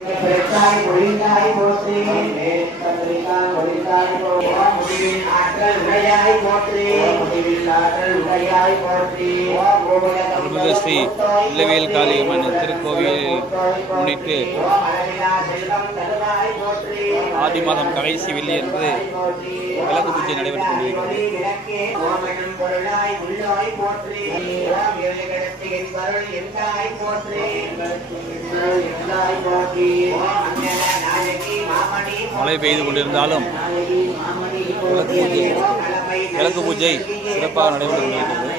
ஸ்ரீ இல்லவேல் காளியம்மன் திருக்கோவில் முன்னிட்டு ஆதி மாதம் கடைசி வெள்ளி என்று விளக்கு பூஜை நடைபெற்றுக் மழை பெய்து கொண்டிருந்தாலும் விளக்கு பூஜை சிறப்பாக நடைபெற்று கொண்டிருக்கிறது.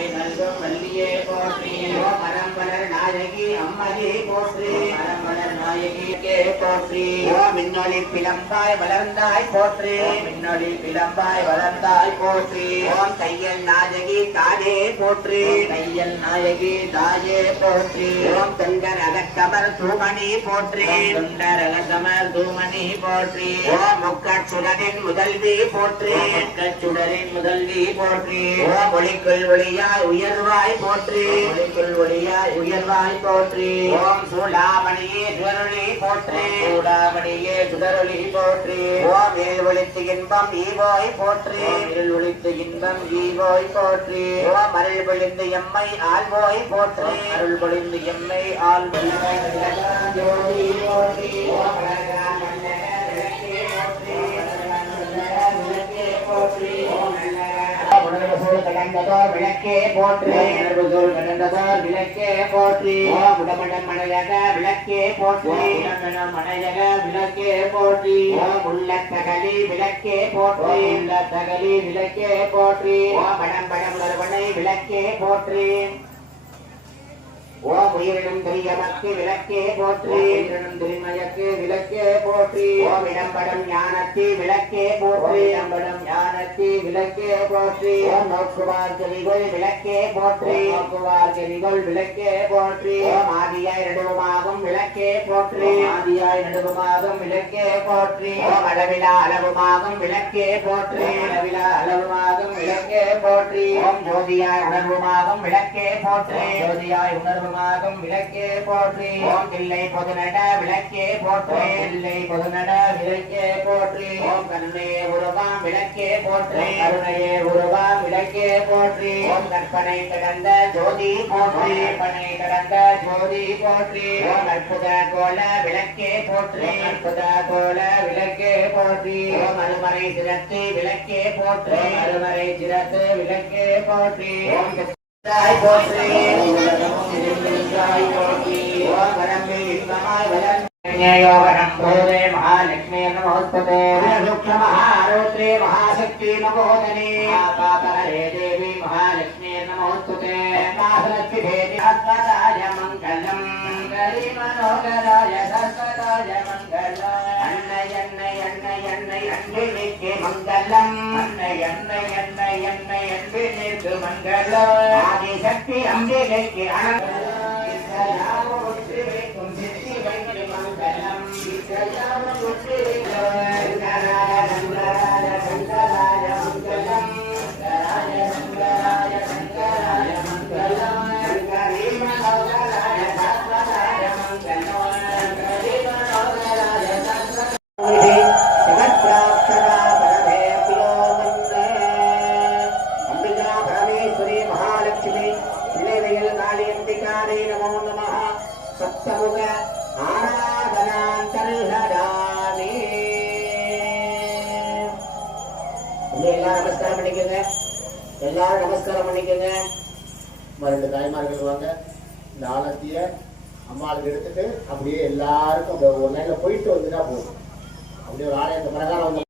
மின்னொளி பிளம்பாய் வளர்ந்தாய் போற்றி, மின்னொளி பிளம்பாய் வளர்ந்தாய் போற்றி. ஓம் தையல் நாயகி தாயே போற்றி, தையல் நாயகி தாயே போற்றி. ஓம் தொண்டர் அகக்கமர் தூமணி போற்றி, தொண்டர் அகக்கமர் தூமணி போற்றி. ஓம் முக்கச்சுடரின் முதல்வி போற்றி, முக்கச்சுடரின் முதல்வி போற்றி. ஓம் ஒளிக்குள் ஒளியாய் உயர்வாய் போற்றி, ஒளிக்குள் ஒளியாய் உயர்வாய் போற்றி. ஓம் சூடாமணியே சுடரொளி போற்றி, சூடாமணியே சுடரொளி போற்றி. ஓம் இருள் ஒளித்து இன்பம் ஈவோய் போற்றி, இருள் ஒளித்து இன்பம் ஈவோய் போற்றி. ஓம் அருள் பொழிந்து எம்மை ஆள்வோய் போற்றி, அருள் பொழிந்து எம்மை ஆள்வோய் போற்றி. விளக்கே போற்றி, விளக்கே போற்றி. உடமடம் மனையக விளக்கே போற்றி, மனையக விளக்கே போற்றி. உள்ள தகலி விளக்கே போற்றி, உள்ள தகலி விளக்கே போற்றி. படம் படம் ஒருவனை விளக்கே போற்றி. ஓம் உயிரினும் தெரியமக்கு விளக்கே போற்றி, உயிரினும் திருமயக்கு விளக்கே போற்றி. ஓம் இடம்படம் ஞானத்தி விளக்கே போற்றி, இடம்படம் ஞானத்தி விளக்கே போற்றி. ஓம் நோக்குவார் கெளிகள் விளக்கே போற்றி, நோக்குவார் கெளிகள் விளக்கே போற்றி. ஓம் ஆதியாய் நடுவுமாகும் விளக்கே போற்றி, ஆதியாய் நடுவுமாகும் விளக்கே போற்றி. ஓம் அளவிலா அளவுமாகும் விளக்கே போற்றி, அளவிலா அளவுமாகும் விளக்கே போற்றி. ஓம் ஜோதியாய் உணர்வுமாகும் விளக்கே போற்றி, ஜோதியாய் உணர்வு விளக்கே போற்றி. ஓம் தில்லை பொதுநட விளக்கே போற்றி, தில்லை பொதுநட விளக்கே போற்றி. ஓம் கருணையே உருவாம் விளக்கே போற்றி, கருணையே உருவாம் விளக்கே போற்றி. ஓம் கற்பனை கடந்த ஜோதி போற்றி, கற்பனை கடந்த ஜோதி போற்றி. ஓம் அற்புத கோல விளக்கே போற்றி, அற்புத கோல விளக்கே போற்றி. ஓம் அருமறை சிரத்து விளக்கே போற்றி, அருமறை சிரத்து விளக்கே போற்றி. ஓம் போற்றி महालक्ष्मी नमोस्तुते महारुद्रे महाशक्ति नमोदने पापहरे देवी महालक्ष्मी नमोस्तुते सर्वदाय मंगलम गरी मनोहराय सर्वदाय मंगलम अन्नय अन्नय अन्नय अन्नय अन्निके मंगलम अन्नय अन्नय अन्नय अन्नय अन्निके मंगलम आदि शक्ति अंबिके நமஸ்காரம் பண்ணிக்கங்க, எல்லாரும் நமஸ்காரம் பண்ணிக்கங்க. ரெண்டு தாய்மார்கள் வாங்க, இந்த ஆலத்திய அம்மாளுக்கு எடுத்துட்டு அப்படியே எல்லாருக்கும் ஒரு லைன்ல போயிட்டு வந்துட்டா போதும். அப்படியே ஒரு ஆலயத்தை பிரகாரம் வந்து